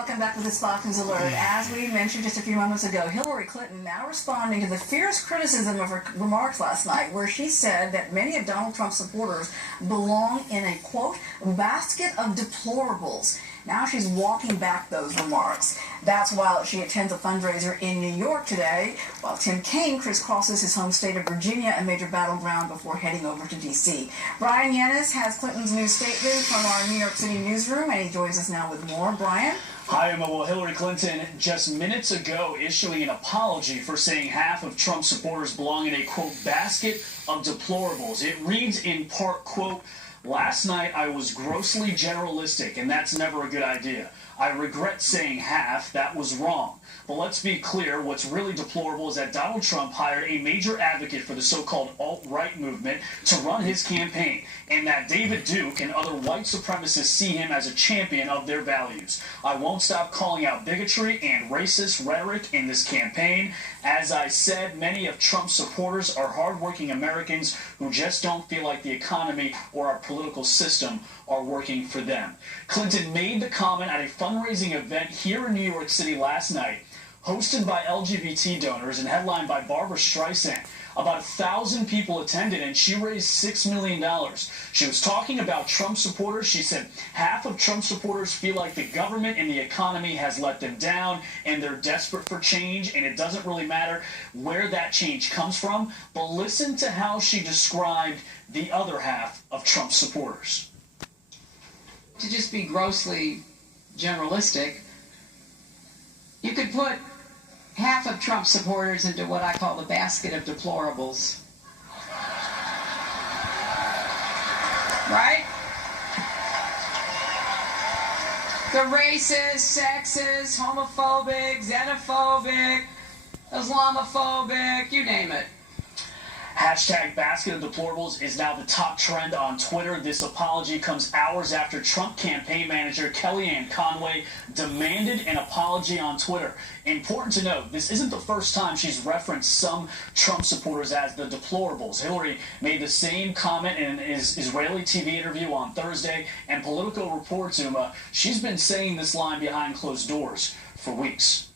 welcome back to the Fox News Alert. As we mentioned just a few moments ago, Hillary Clinton now responding to the fierce criticism of her remarks last night, where she said that many of Donald Trump's supporters belong in a, quote, basket of deplorables. Now she's walking back those remarks. That's while she attends a fundraiser in New York today, while Tim Kaine crisscrosses his home state of Virginia, a major battleground, before heading over to D.C. Brian Yanis has Clinton's new statement from our New York City newsroom, and he joins us now with more. Brian? Hi, Emma. Well, Hillary Clinton just minutes ago issuing an apology for saying half of Trump supporters belong in a, quote, basket of deplorables. It reads in part, quote, "Last night I was grossly generalistic, and that's never a good idea. I regret saying half. That was wrong. But let's be clear, what's really deplorable is that Donald Trump hired a major advocate for the so-called alt-right movement to run his campaign, and that David Duke and other white supremacists see him as a champion of their values. I won't stop calling out bigotry and racist rhetoric in this campaign. As I said, many of Trump's supporters are hardworking Americans who just don't feel like the economy or our political system are working for them." Clinton made the comment at a fundraising event here in New York City last night, hosted by LGBT donors and headlined by Barbara Streisand. About 1,000 people attended, and she raised $6 million. She was talking about Trump supporters. She said half of Trump supporters feel like the government and the economy has let them down, and they're desperate for change, and it doesn't really matter where that change comes from. But listen to how she described the other half of Trump supporters. To just be grossly generalistic, you could put half of Trump supporters into what I call the basket of deplorables. Right? The racist, sexist, homophobic, xenophobic, Islamophobic, you name it. Hashtag basket of deplorables is now the top trend on Twitter. This apology comes hours after Trump campaign manager Kellyanne Conway demanded an apology on Twitter. Important to note, this isn't the first time she's referenced some Trump supporters as the deplorables. Hillary made the same comment in his Israeli TV interview on Thursday, and Politico reports, Uma, she's been saying this line behind closed doors for weeks.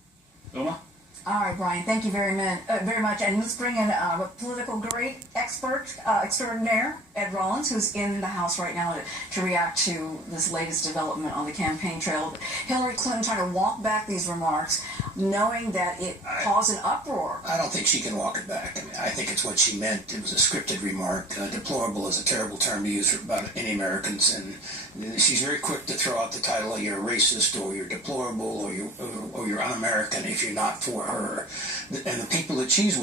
Uma? All right, Brian, thank you very much. And let's bring in a political great expert extraordinaire, Ed Rollins, who's in the House right now to react to this latest development on the campaign trail. Hillary Clinton trying to walk back these remarks, knowing that it caused an uproar. I don't think she can walk it back. I mean, I think it's what she meant. It was a scripted remark. Deplorable is a terrible term to use for about any Americans, and she's very quick to throw out the title, you're racist, or you're deplorable, or you're un-American if you're not for her. And the people that she's with